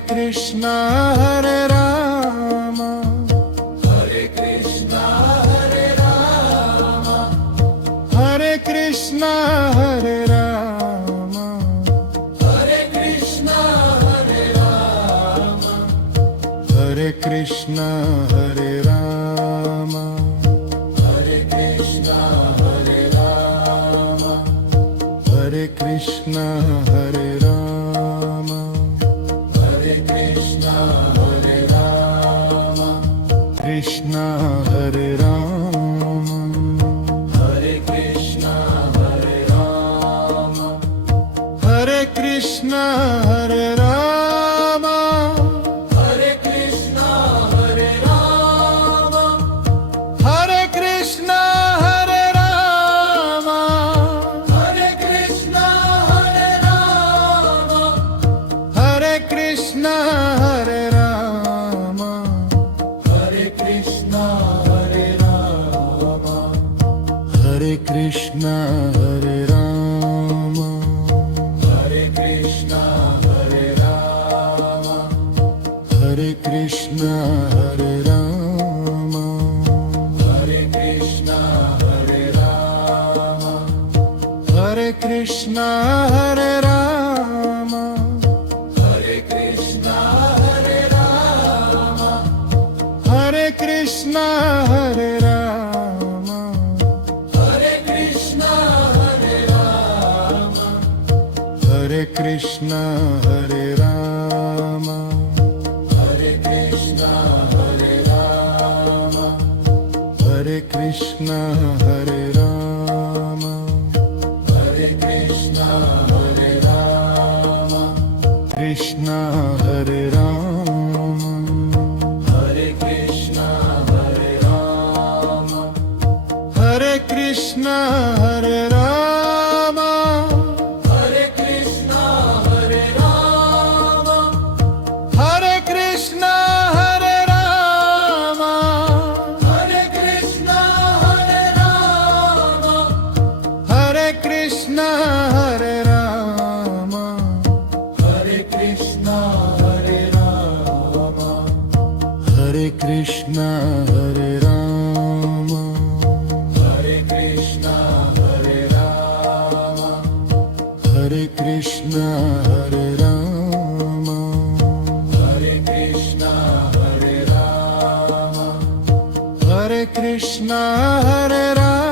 Krishna Hare Rama Hare Krishna Hare Rama Hare Krishna Hare Rama Hare Krishna Hare Rama Hare Krishna Hare Rama Hare Krishna Hare Rama Hare Krishna Hare Rama Hare Krishna Hare Rama Krishna Hare Rama Hare Krishna Hare Rama Hare Krishna Hare Rama Hare Krishna Hare Rama Hare Krishna Hare Rama Hare Krishna Hare Rama Hare Krishna Hare Rama Hare Krishna Hare Rama Hare Krishna Hare Rama Hare Krishna Hare Rama Hare Krishna Hare Rama Hare Krishna Hare Rama Hare Krishna Hare Rama Hare Krishna Hare Rama Hare Krishna Hare Rama Hare Krishna Hare Rama Hare Krishna Hare Rama Hare Krishna Hare Rama Hare Krishna Hare Rama Hare Krishna Hare Rama Krishna Hare Rama Hare Krishna Hare Rama Hare Krishna Hare Rama Hare Krishna Hare Rama Hare Krishna Hare Rama Hare Krishna Hare Rama Hare Krishna Hare Rama Hare Krishna Hare Rama Hare Krishna Hare Rama Hare Krishna Hare Rama Hare Krishna Hare Rama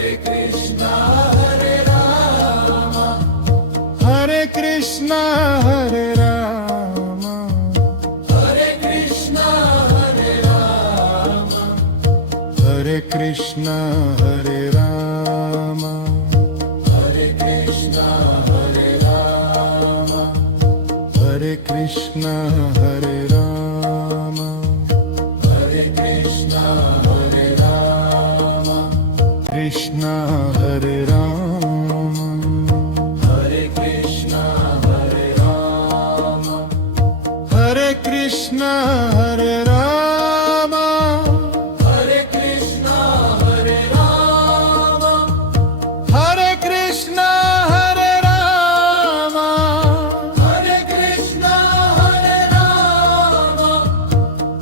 Hare Krishna Hare Rama Hare Krishna Hare Rama Hare Krishna Hare Rama Hare Krishna Hare Rama Hare Krishna Hare Rama Hare Krishna Hare Rama Hare Krishna Hare Rama Hare Krishna Hare Rama Hare Krishna Hare Rama Krishna Hare Rama Hare Krishna Hare Rama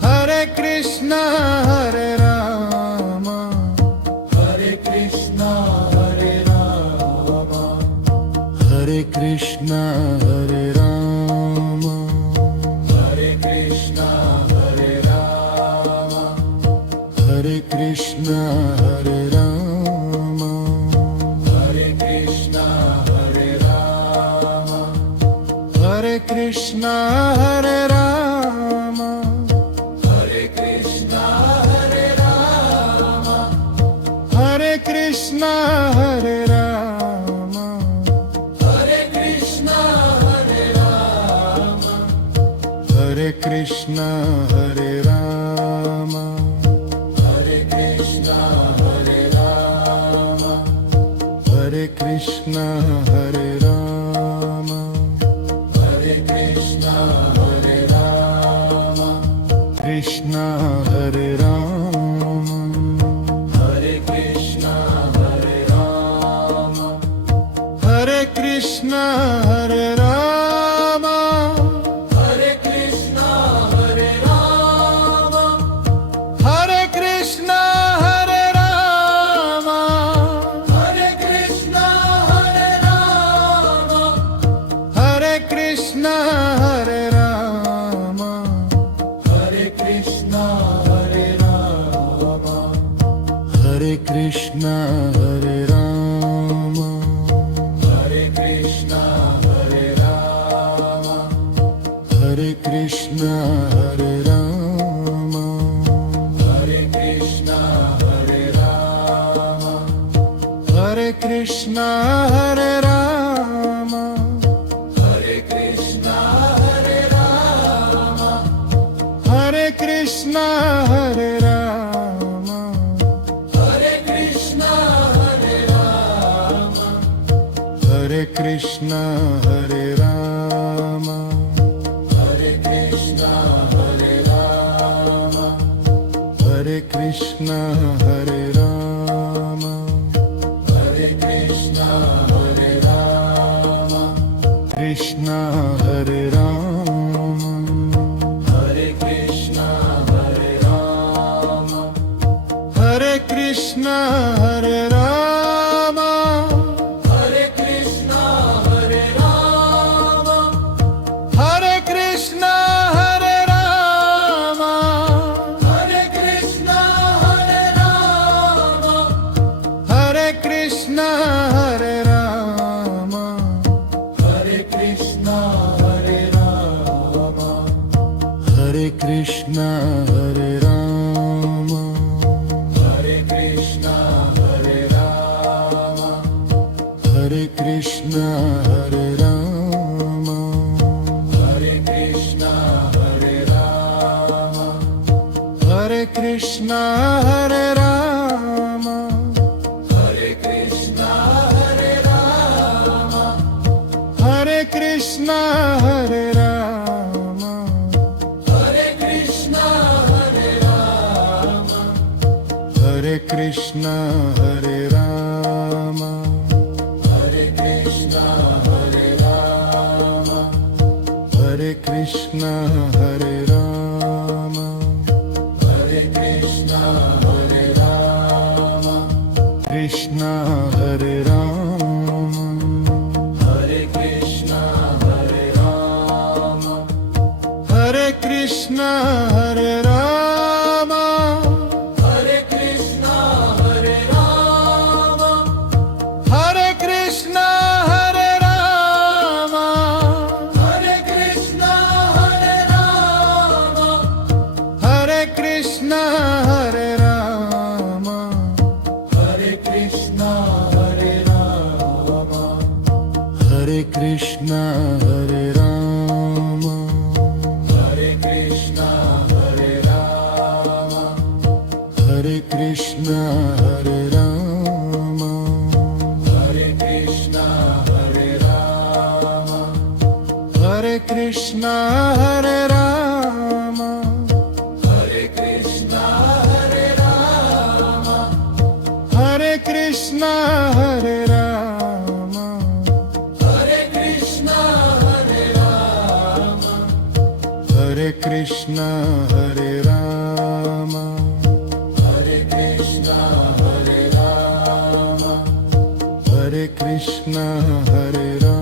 Hare Krishna Hare Rama Hare Krishna Hare Rama Hare Krishna Hare Rama Hare Krishna Hare Rama Hare Krishna Hare Rama Hare Krishna Hare Rama Hare Krishna Hare Rama Hare Krishna Hare Rama Hare Krishna Hare Rama Hare Krishna Hare Rama Hare Krishna Hare Rama Hare Krishna Hare Rama Hare Krishna Hare Rama Hare Krishna Hare Rama Hare Krishna Hare Rama Hare Krishna Hare Rama Hare Krishna Hare Rama Hare Krishna Hare Rama Krishna Hare Rama Hare Krishna Hare Rama Hare Krishna Hare Rama Hare Krishna Hare Rama Hare Krishna Hare Rama Hare Krishna Hare Rama Hare Krishna Hare Rama Krishna Hare Rama Hare Krishna Hare Rama Hare Krishna Hare Rama Hare Krishna Hare Rama Hare Krishna Hare Rama Hare Krishna Hare Rama Hare Krishna Hare Rama Hare Krishna Hare Rama Hare Krishna Hare Rama Hare Krishna Hare Rama Hare Krishna Hare Rama Hare Krishna Hare Rama Hare Krishna Hare Rama Hare Krishna Hare Rama Hare Krishna Hare Rama Hare Krishna Hare Rama Hare Krishna Hare Rama Hare Krishna Hare Rama Hare Krishna Hare Rama Hare Krishna Hare Rama Krishna Hare Rama Hare Krishna Hare Rama Hare Krishna Hare Rama Hare Krishna Hare Rama Hare Krishna Hare Rama Hare Krishna Hare Rama Hare Krishna Hare Rama Hare Krishna Hare Rama Hare Krishna Hare Rama Hare Krishna Hare Rama Hare Krishna Hare Rama Hare Krishna Hare Rama Hare Krishna Hare Rama Hare Krishna Hare Rama Hare Krishna Hare Rama Hare Krishna Hare Rama Hare Krishna Hare Rama Hare Krishna Hare Rama Hare Krishna Hare Rama